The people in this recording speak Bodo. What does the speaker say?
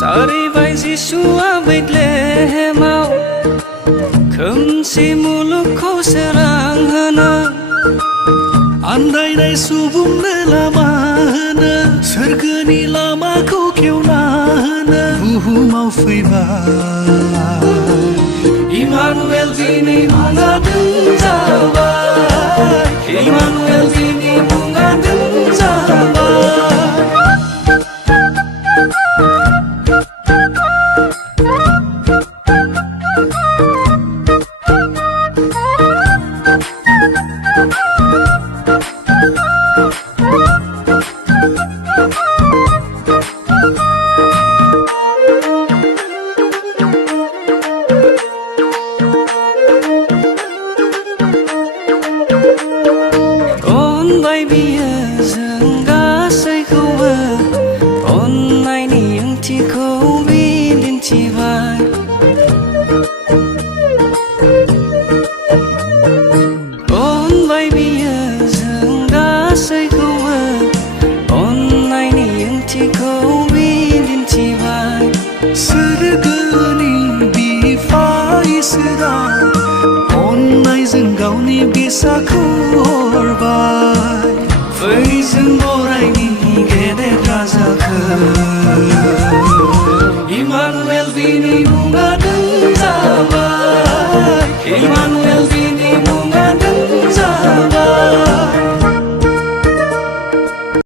Saribay Jisua Bethlehemau खोमसि मुलुगखौ सोरां होनो आन्दायनाय सुबुंनो लामा होनो सोरगोनि लामाखौ खेवना होनो बुहुमाव फैबाय इमानुएल बिनि मुङा दोनजाबाय इमानुएल बिनि मुङा दोनजाबाय अनबाय बियो जों गासैखौबो अननायनि ओंथिखौ बि दिन्थिबाय अनबाय बियो जों गासैखौबो अननायनि ओंथिखौ बि दिन्थिबाय सोरगोनि बिफा इसोरा अननायजों गावनि बिसाखौ हरबाय फै जों बरायनि गेदेर राजाखौ इमानुएल बिनि मुङा दोनजाबाय इमानुएल